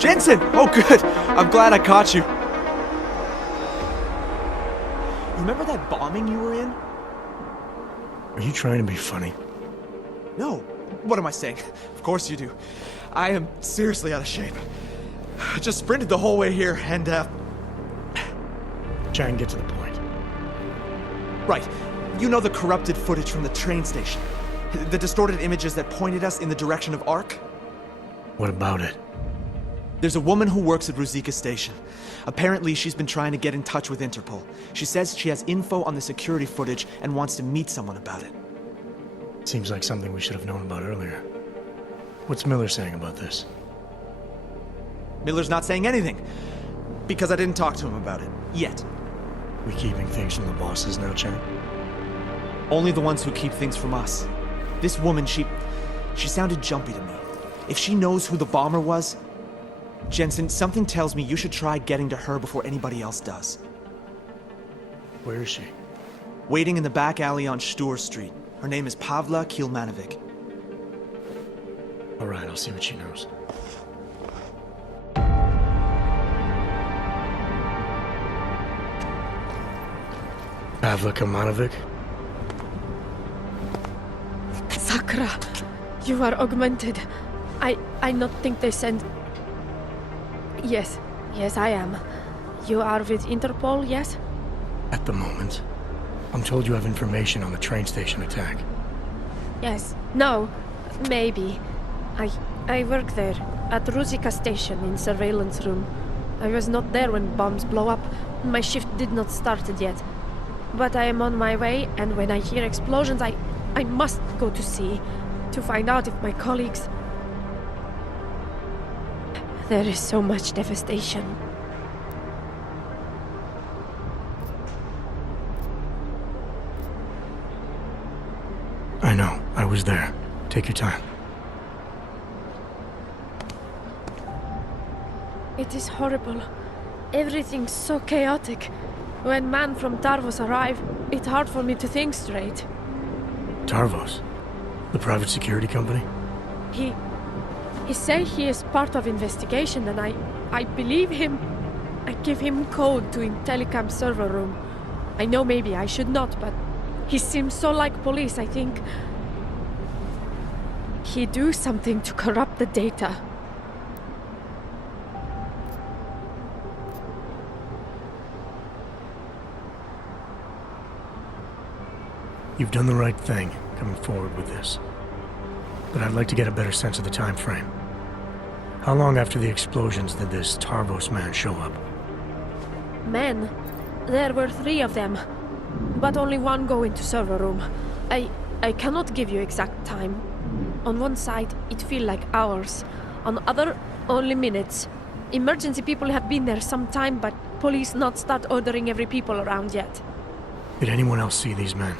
Jensen! Oh, good. I'm glad I caught you. Remember that bombing you were in? Are you trying to be funny? No. What am I saying? Of course you do. I am seriously out of shape. I just sprinted the whole way here and, Try and get to the point. Right. You know the corrupted footage from the train station? The distorted images that pointed us in the direction of Ark? What about it? There's a woman who works at Ruzicka Station. Apparently, she's been trying to get in touch with Interpol. She says she has info on the security footage and wants to meet someone about it. Seems like something we should have known about earlier. What's Miller saying about this? Miller's not saying anything. Because I didn't talk to him about it. Yet. We keeping things from the bosses now, Chang? Only the ones who keep things from us. This woman, she sounded jumpy to me. If she knows who the bomber was... Jensen, something tells me you should try getting to her before anybody else does. Where is she? Waiting in the back alley on Stur Street. Her name is Pavla Kilmanovic. All right, I'll see what she knows. Pavla Kilmanovic? Sakra, you are augmented. I not think they send... Yes, I am. You are with Interpol, yes? At the moment. I'm told you have information on the train station attack. Yes. No. Maybe. I work there, at Ruzicka Station in surveillance room. I was not there when bombs blow up. My shift did not started yet. But I am on my way, and when I hear explosions, I must go to see, to find out if my colleagues... There is so much devastation. I know. I was there. Take your time. It is horrible. Everything's so chaotic. When man from Tarvos arrive, it's hard for me to think straight. Tarvos? The private security company? He say he is part of investigation, and I believe him. I give him code to in telecam server room. I know maybe I should not, but he seems so like police, I think. He do something to corrupt the data. You've done the right thing, coming forward with this. But I'd like to get a better sense of the time frame. How long after the explosions did this Tarvos man show up? Men? There were 3 of them. But only one go into server room. I cannot give you exact time. On one side, it feel like hours. On other, only minutes. Emergency people have been there some time, but police not start ordering every people around yet. Did anyone else see these men?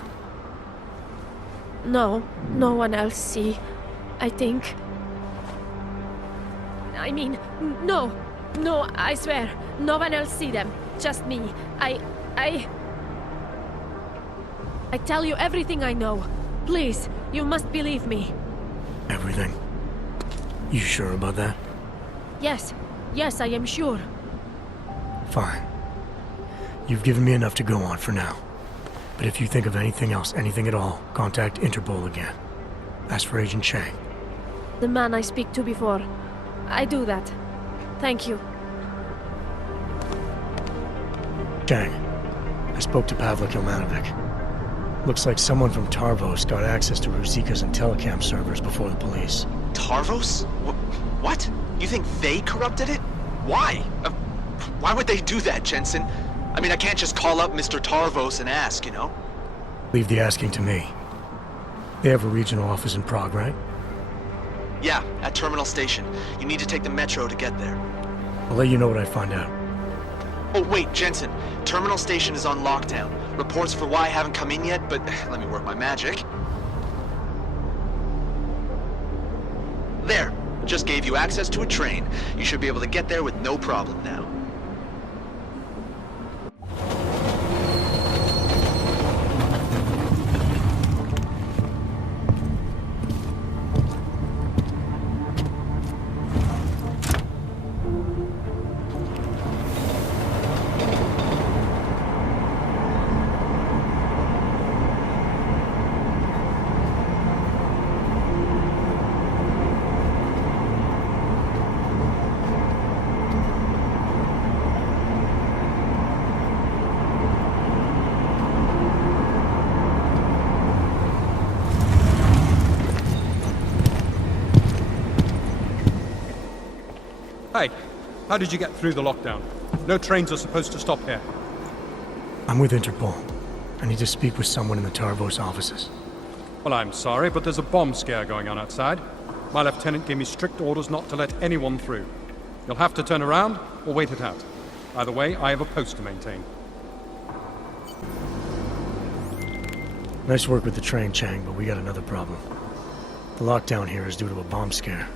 No, no one else see. I think. I mean, no, I swear, no one else see them. Just me. I tell you everything I know. Please, you must believe me. Everything? You sure about that? Yes, I am sure. Fine. You've given me enough to go on for now. But if you think of anything else, anything at all, contact Interpol again. Ask for Agent Chang. The man I speak to before. I do that. Thank you. Chang, I spoke to Pavla Kilmanovic. Looks like someone from Tarvos got access to Ruzicka's and telecam servers before the police. Tarvos? What? You think they corrupted it? Why? Why would they do that, Jensen? I mean, I can't just call up Mr. Tarvos and ask, you know? Leave the asking to me. They have a regional office in Prague, right? Yeah, at Terminal Station. You need to take the metro to get there. I'll let you know what I find out. Oh, wait, Jensen. Terminal Station is on lockdown. Reports for why haven't come in yet, but let me work my magic. There. Just gave you access to a train. You should be able to get there with no problem now. Hey, how did you get through the lockdown? No trains are supposed to stop here. I'm with Interpol. I need to speak with someone in the Tarvos offices. Well, I'm sorry, but there's a bomb scare going on outside. My lieutenant gave me strict orders not to let anyone through. You'll have to turn around or wait it out. Either way, I have a post to maintain. Nice work with the train, Chang, but we got another problem. The lockdown here is due to a bomb scare.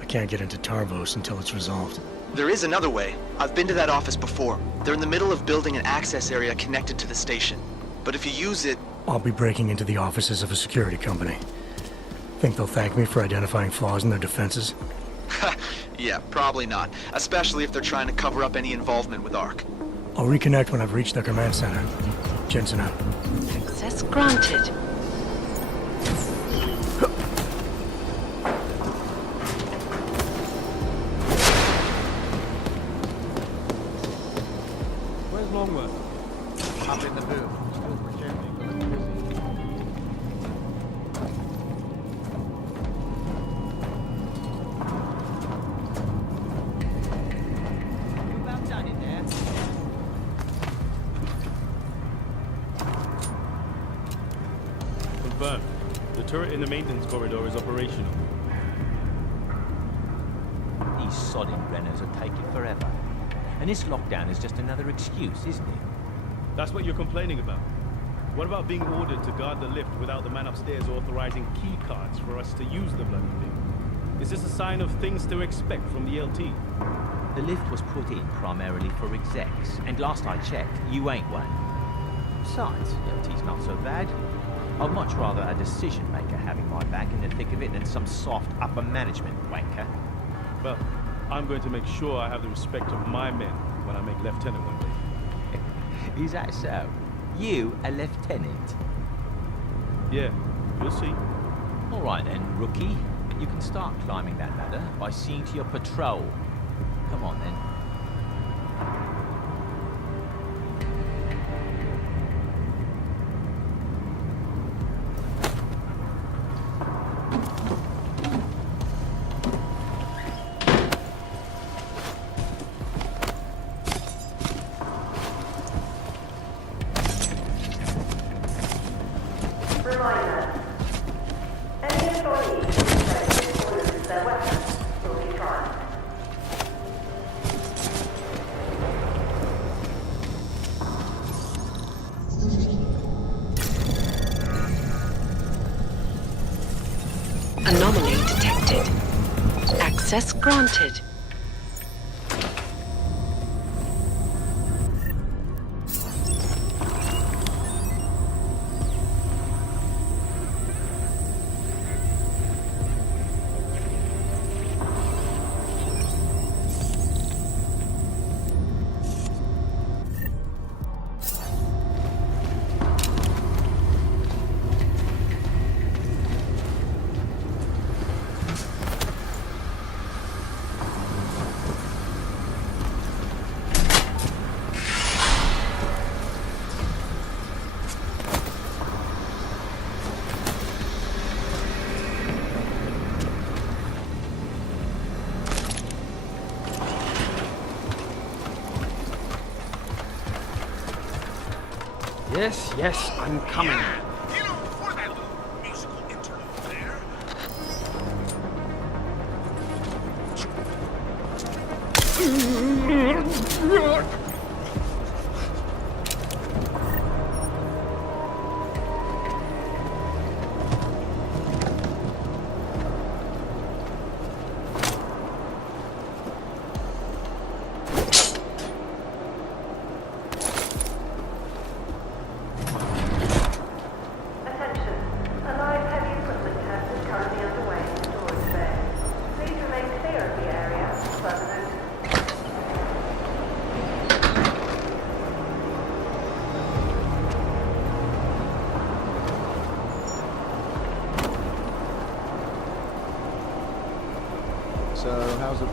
I can't get into Tarvos until it's resolved. There is another way. I've been to that office before. They're in the middle of building an access area connected to the station. But if you use it... I'll be breaking into the offices of a security company. Think they'll thank me for identifying flaws in their defenses? Yeah, probably not. Especially if they're trying to cover up any involvement with ARC. I'll reconnect when I've reached their command center. Jensen out. Access granted. Where's Longworth? Up in the booth. Still projecting, but looking busy. You about done in there? Confirmed. The turret in the maintenance corridor is operational. These sodding Renners are taking forever. And this lockdown is just another excuse, isn't it? That's what you're complaining about. What about being ordered to guard the lift without the man upstairs authorizing key cards for us to use the bloody thing? Is this a sign of things to expect from the LT? The lift was put in primarily for execs, and last I checked, you ain't one. Besides, LT's not so bad. I'd much rather a decision maker having my back in the thick of it than some soft upper management wanker. Well, I'm going to make sure I have the respect of my men when I make lieutenant one day. Is that so? You, a lieutenant? Yeah, you'll see. All right then, rookie. You can start climbing that ladder by seeing to your patrol. Come on then. Reminder. Any employees who say or lose their weapons will be tried. Anomaly detected. Access granted. Yes, yes, I'm coming. You know, before that little musical interlude there. Attention. A live heavy equipment test is currently underway in the storage bay. Please remain clear of the area. Further notice. So, how's it?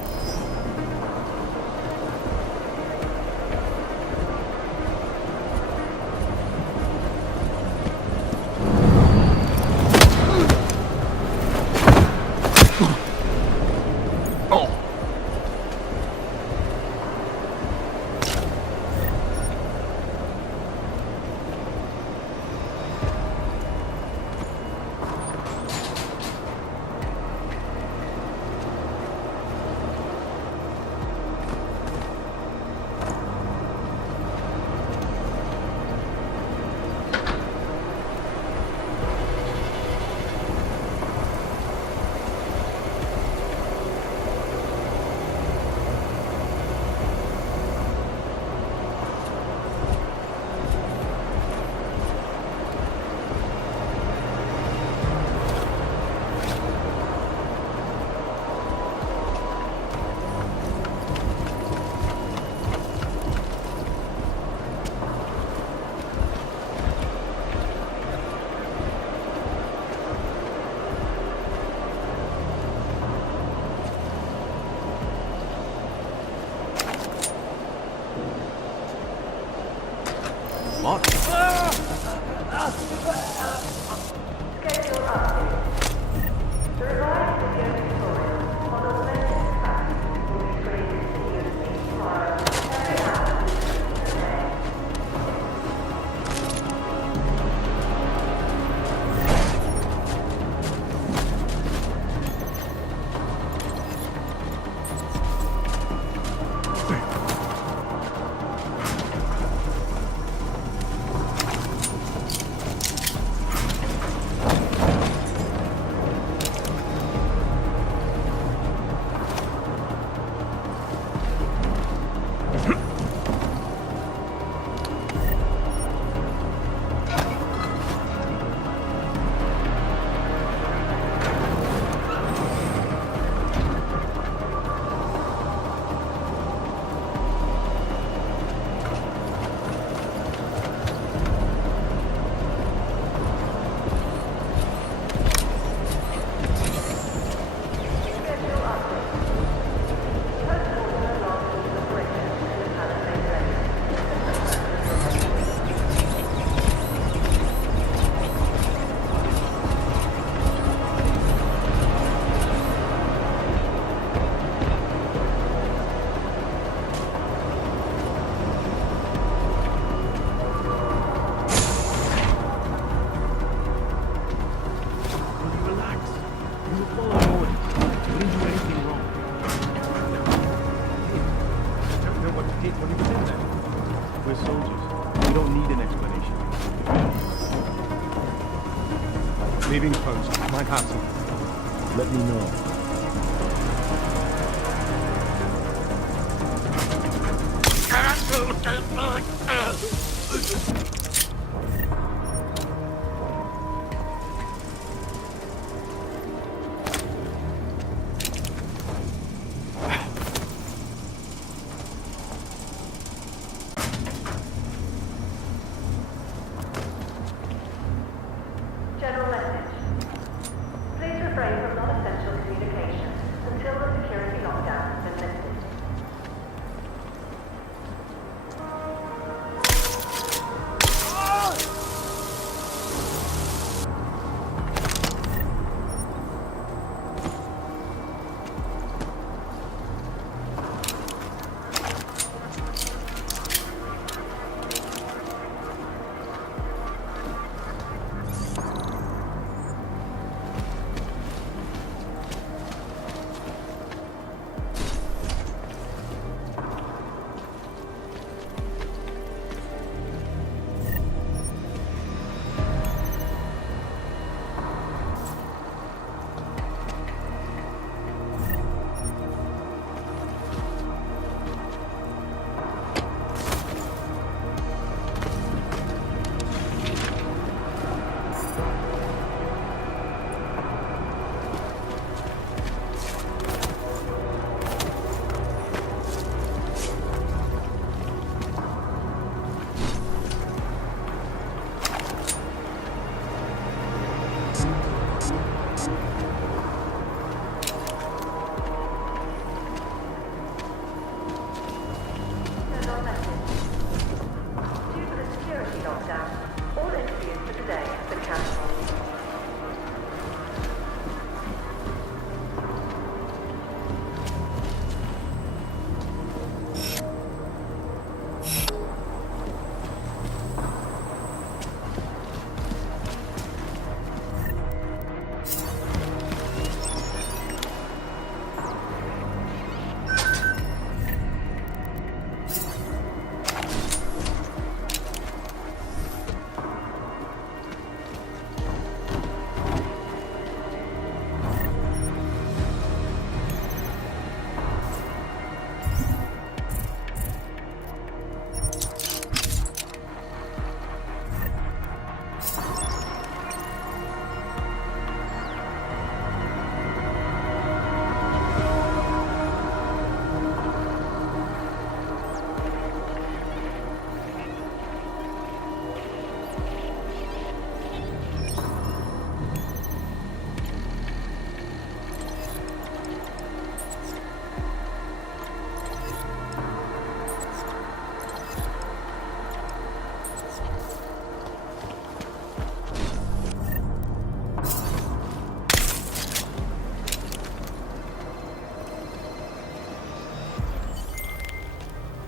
What have you been then? We're soldiers. We don't need an explanation. Leaving post. Might have some. Let me know. General message. Please refrain from non-essential communication until the security lockdown has been lifted. General message. Due to the security lockdown, all interviews for today have been cancelled.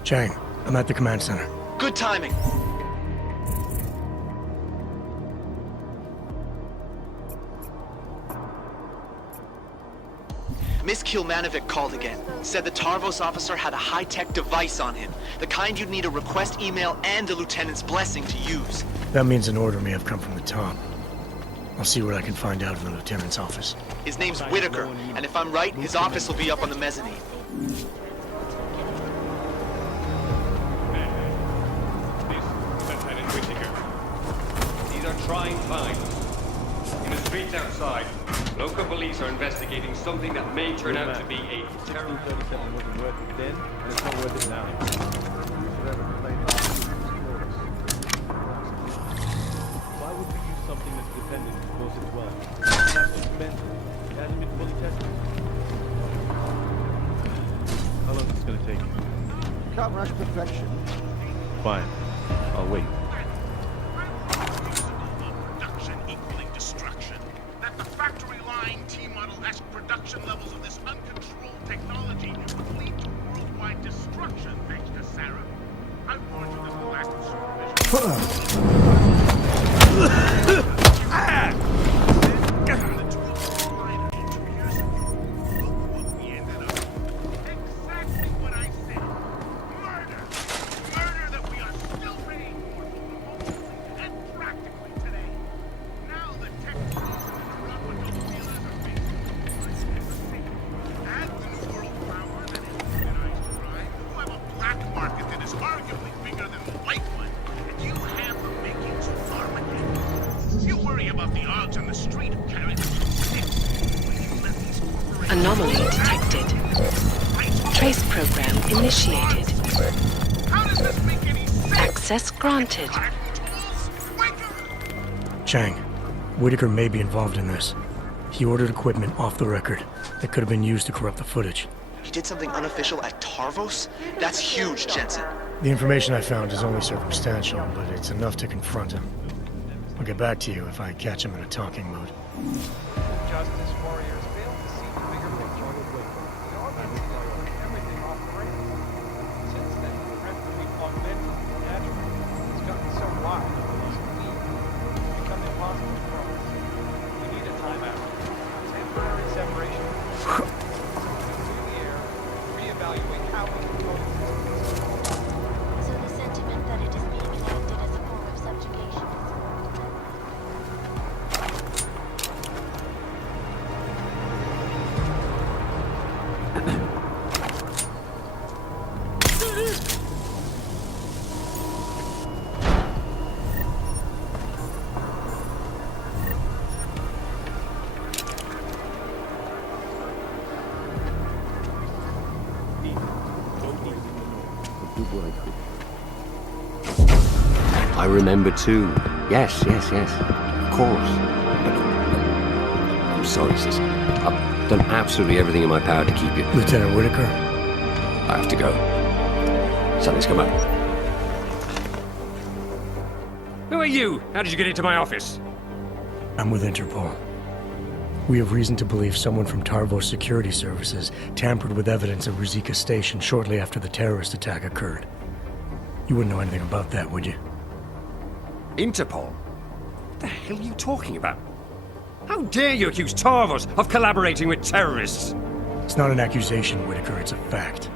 Chang, I'm at the command center. Good timing. Miss Kilmanovic called again. Said the Tarvos officer had a high-tech device on him. The kind you'd need a request email and the lieutenant's blessing to use. That means an order may have come from the top. I'll see what I can find out in the lieutenant's office. His name's Whitaker, and if I'm right, his office will be up on the mezzanine. Lieutenant Whitaker. These are trying times. In the streets outside, local police are investigating something that may turn out to be a terrible... 1937 wasn't worth it then, and it's not worth it now. Why would we use something that's dependent to cause it well? That's expensive. It hasn't been fully tested. How long is this gonna take? Can't rush perfection. Fine. I'll wait. Production equaling destruction. That the factory line T-Model S production levels of this uncontrolled technology would lead to worldwide destruction thanks to Sarah. I warned you this will lack of supervision. Exactly what I said. Murder! Anomaly detected. Trace program initiated. How does this make any sense? Access granted. Chang, Whitaker may be involved in this. He ordered equipment off the record that could have been used to corrupt the footage. He did something unofficial at Tarvos? That's huge, Jensen. The information I found is only circumstantial, but it's enough to confront him. I'll get back to you if I catch him in a talking mood. Justice warriors fail to see the bigger picture. The Augments took everything off the rails. Since then, the rift between augmented and natural has gotten so wide over recent weeks, it's become impossible to cross. We need a timeout. Temporary separation. So we can clear the air, reevaluate how we can coexist. So the sentiment that it is being enacted as a form of subjugation is I remember too. Yes. Of course. I'm sorry, sis. I've done absolutely everything in my power to keep you. Lieutenant Whitaker? I have to go. Something's come up. Who are you? How did you get into my office? I'm with Interpol. We have reason to believe someone from Tarvos Security Services tampered with evidence at Ruzicka Station shortly after the terrorist attack occurred. You wouldn't know anything about that, would you? Interpol? What the hell are you talking about? How dare you accuse Tarvos of collaborating with terrorists? It's not an accusation, Whitaker, it's a fact.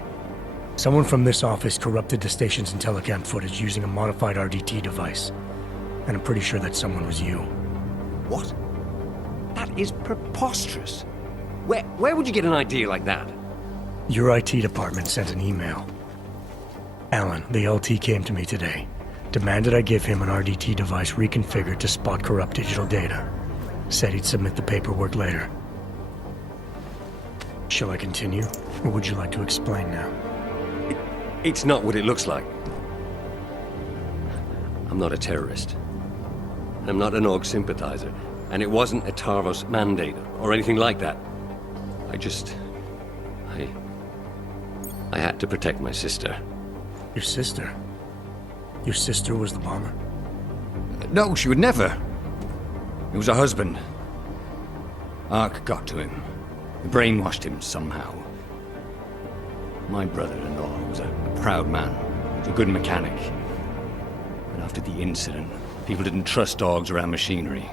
Someone from this office corrupted the station's and telecam footage using a modified RDT device. And I'm pretty sure that someone was you. What? That is preposterous. Where would you get an idea like that? Your IT department sent an email. Alan, the LT, came to me today. Demanded I give him an RDT device reconfigured to spot corrupt digital data. Said he'd submit the paperwork later. Shall I continue, or would you like to explain now? It's not what it looks like. I'm not a terrorist. I'm not an AUG sympathizer. And it wasn't a Tarvos mandate or anything like that. I had to protect my sister. Your sister? Your sister was the bomber? No, she would never. It was her husband. Ark got to him. Brainwashed him somehow. My brother-in-law was a proud man. He was a good mechanic. But after the incident, people didn't trust dogs around machinery.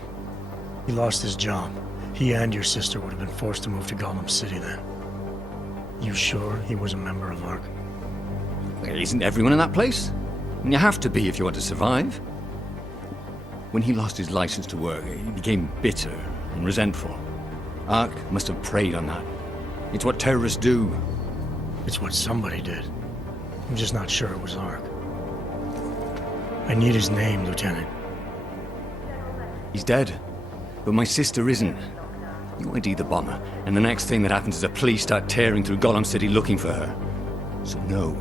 He lost his job. He and your sister would have been forced to move to Gotham City then. You sure he was a member of ARC? Isn't everyone in that place? And you have to be if you want to survive. When he lost his license to work, he became bitter and resentful. ARC must have preyed on that. It's what terrorists do. It's what somebody did. I'm just not sure it was ARC. I need his name, Lieutenant. He's dead. But my sister isn't. You ID the bomber, and the next thing that happens is the police start tearing through Gotham City looking for her. So no,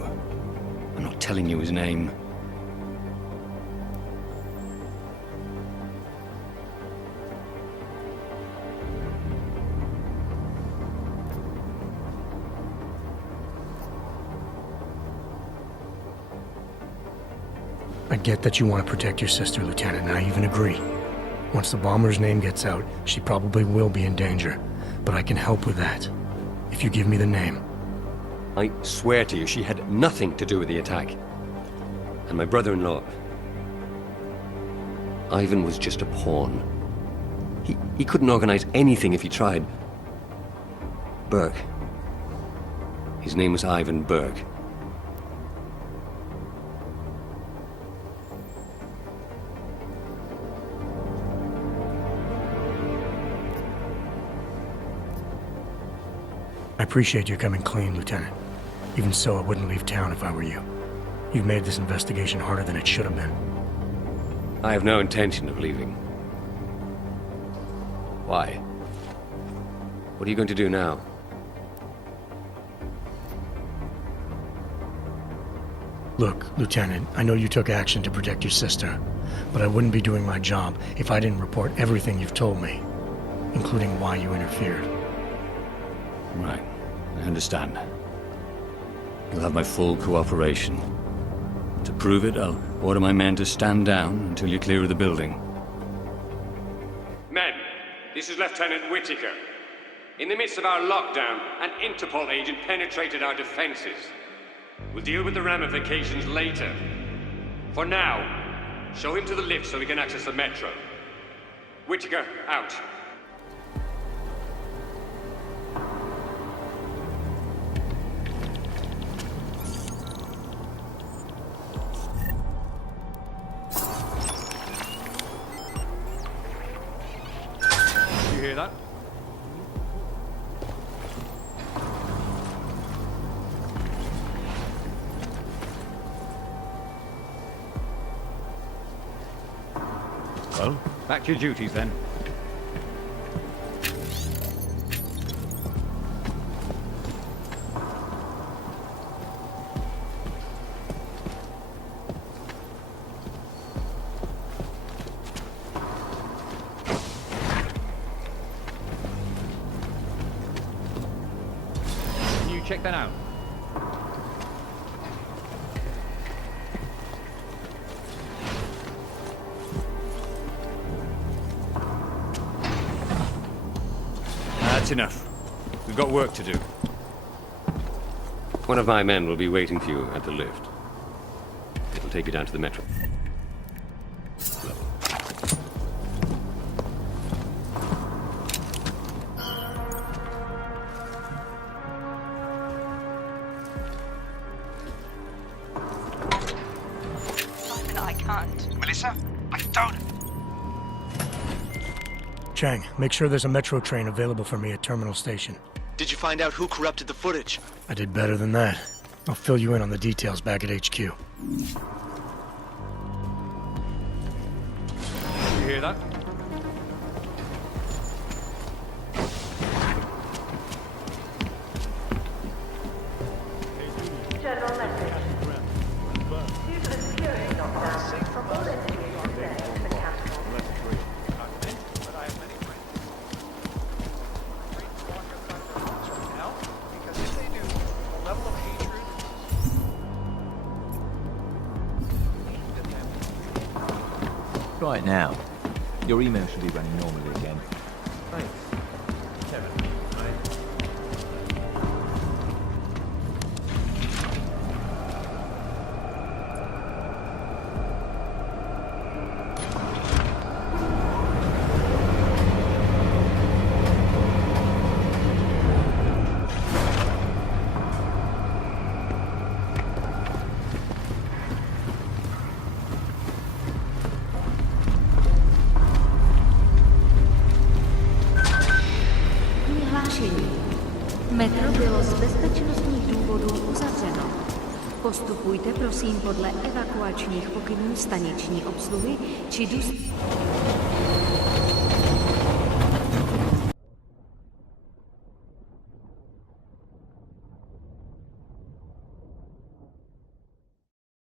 I'm not telling you his name. I get that you want to protect your sister, Lieutenant, and I even agree. Once the bomber's name gets out, she probably will be in danger. But I can help with that, if you give me the name. I swear to you, she had nothing to do with the attack. And my brother-in-law, Ivan, was just a pawn. He couldn't organize anything if he tried. Burke. His name was Ivan Burke. I appreciate your coming clean, Lieutenant. Even so, I wouldn't leave town if I were you. You've made this investigation harder than it should have been. I have no intention of leaving. Why? What are you going to do now? Look, Lieutenant, I know you took action to protect your sister, but I wouldn't be doing my job if I didn't report everything you've told me, including why you interfered. Right. I understand. You'll have my full cooperation. To prove it, I'll order my men to stand down until you're clear of the building. Men, this is Lieutenant Whitaker. In the midst of our lockdown, an Interpol agent penetrated our defenses. We'll deal with the ramifications later. For now, show him to the lift so we can access the metro. Whitaker, out. You hear that? Well, back to your duties then. Can you check that out? That's enough. We've got work to do. One of my men will be waiting for you at the lift. It'll take you down to the metro. Simon, I can't. Melissa, I don't. Chang, make sure there's a metro train available for me at Terminal Station. Did you find out who corrupted the footage? I did better than that. I'll fill you in on the details back at HQ. You hear that? General message. Due to the security lockdown, all interviews today in the capital. But I have many friends. Afraid to walk outside their homes right now, because if they do, the level of hatred Right now, your email should be running normally again. Thanks. Kevin, Vyhlášení. Metro bylo z bezpečnostních důvodů uzavřeno. Postupujte prosím podle evakuačních pokynů staniční obsluhy či